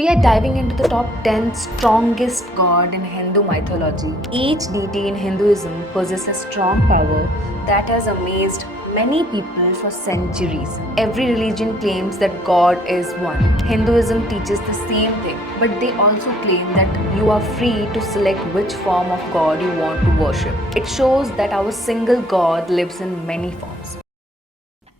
We are diving into the top 10 strongest god in Hindu mythology. Each deity in Hinduism possesses strong power that has amazed many people for centuries. Every religion claims that God is one. Hinduism teaches the same thing, but they also claim that you are free to select which form of God you want to worship. It shows that our single God lives in many forms.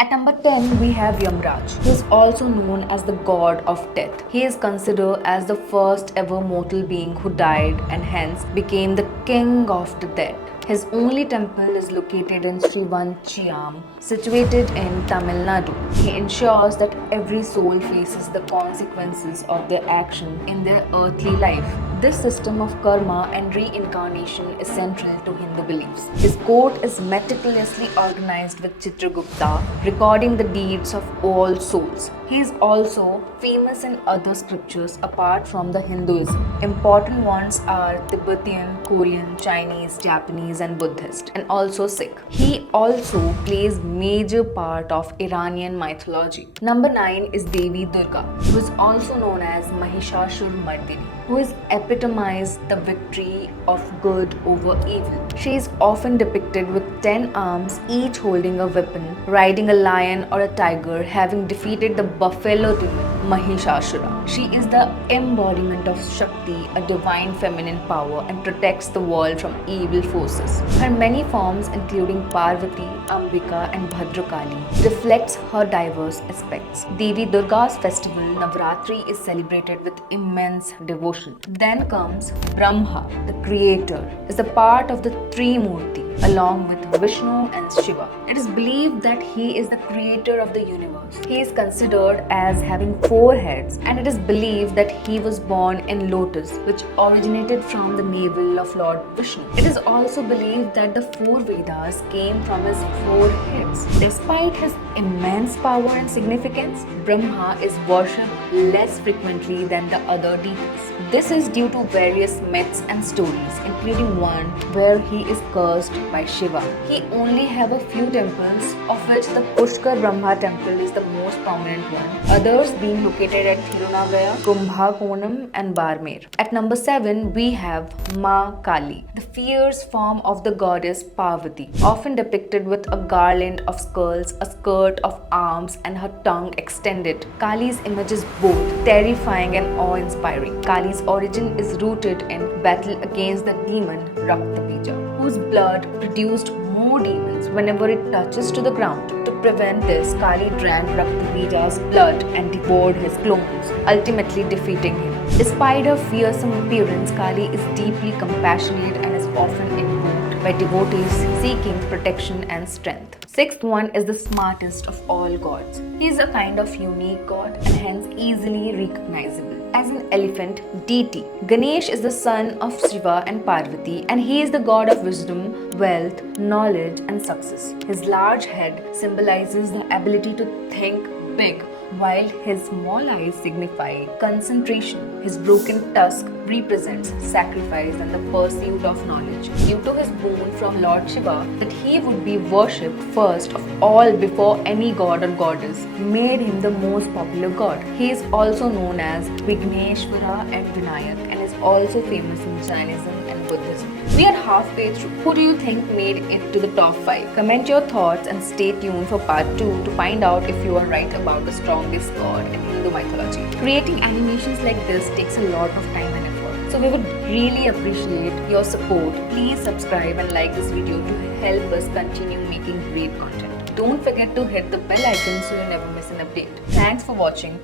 At number 10, we have Yamraj, who is also known as the god of death. He is considered as the first ever mortal being who died and hence became the king of the dead. His only temple is located in Srivanchiam, situated in Tamil Nadu. He ensures that every soul faces the consequences of their action in their earthly life. This system of karma and reincarnation is central to Hindu beliefs. His court is meticulously organized with Chitragupta, recording the deeds of all souls. He is also famous in other scriptures apart from the Hinduism. Important ones are Tibetan, Korean, Chinese, Japanese and Buddhist, and also Sikh. He also plays major part of Iranian mythology. Number 9 is Devi Durga, who is also known as Mahishashurmardini, who is epitomized the victory of good over evil. She is often depicted with 10 arms, each holding a weapon, riding a lion or a tiger, having defeated the buffalo demon Mahishasura. She is the embodiment of Shakti, a divine feminine power, and protects the world from evil forces. Her many forms, including Parvati, Ambika, and Bhadrakali, reflects her diverse aspects. Devi Durga's festival Navratri is celebrated with immense devotion. Then comes Brahma, the creator, is a part of the Trimurti along with Vishnu and Shiva. It is believed that he is the creator of the universe. He is considered as having 4 heads, and it is believed that he was born in lotus, which originated from the navel of Lord Vishnu. It is also believed that the 4 Vedas came from his 4 heads. Despite his immense power and significance, Brahma is worshipped less frequently than the other deities. This is due to various myths and stories, including one where he is cursed by Shiva. He only have a few temples, of which the Pushkar Brahma temple is the most prominent one, others being located at Thirunavaya, Kumbhakonam and Barmer. At number 7, we have Ma Kali, the fierce form of the goddess Parvati, often depicted with a garland of skulls, a skirt of arms and her tongue extended. Kali's image is both terrifying and awe-inspiring. Kali's origin is rooted in battle against the demon Raktabija, whose blood produced more demons whenever it touches to the ground. To prevent this, Kali drank Raktabija's blood and devoured his clones, ultimately defeating him. Despite her fearsome appearance, Kali is deeply compassionate and is often invoked by devotees seeking protection and strength. Sixth one is the smartest of all gods. He is a kind of unique god and hence easily recognizable as an elephant deity. Ganesh is the son of Shiva and Parvati, and he is the god of wisdom, wealth, knowledge and success. His large head symbolizes the ability to think big, while his small eyes signify concentration. His broken tusk represents sacrifice and the pursuit of knowledge. Due to his boon from Lord Shiva that he would be worshipped first of all before any god or goddess, made him the most popular god. He is also known as Vigneshwara and Vinayak and is also famous in Jainism and Buddhism. We are halfway through. Who do you think made it to the top 5? Comment your thoughts and stay tuned for part 2 to find out if you are right about the strongest god in Hindu mythology. Creating animations like this takes a lot of time and effort, so we would really appreciate your support. Please subscribe and like this video to help us continue making great content. Don't forget to hit the bell icon so you never miss an update. Thanks for watching.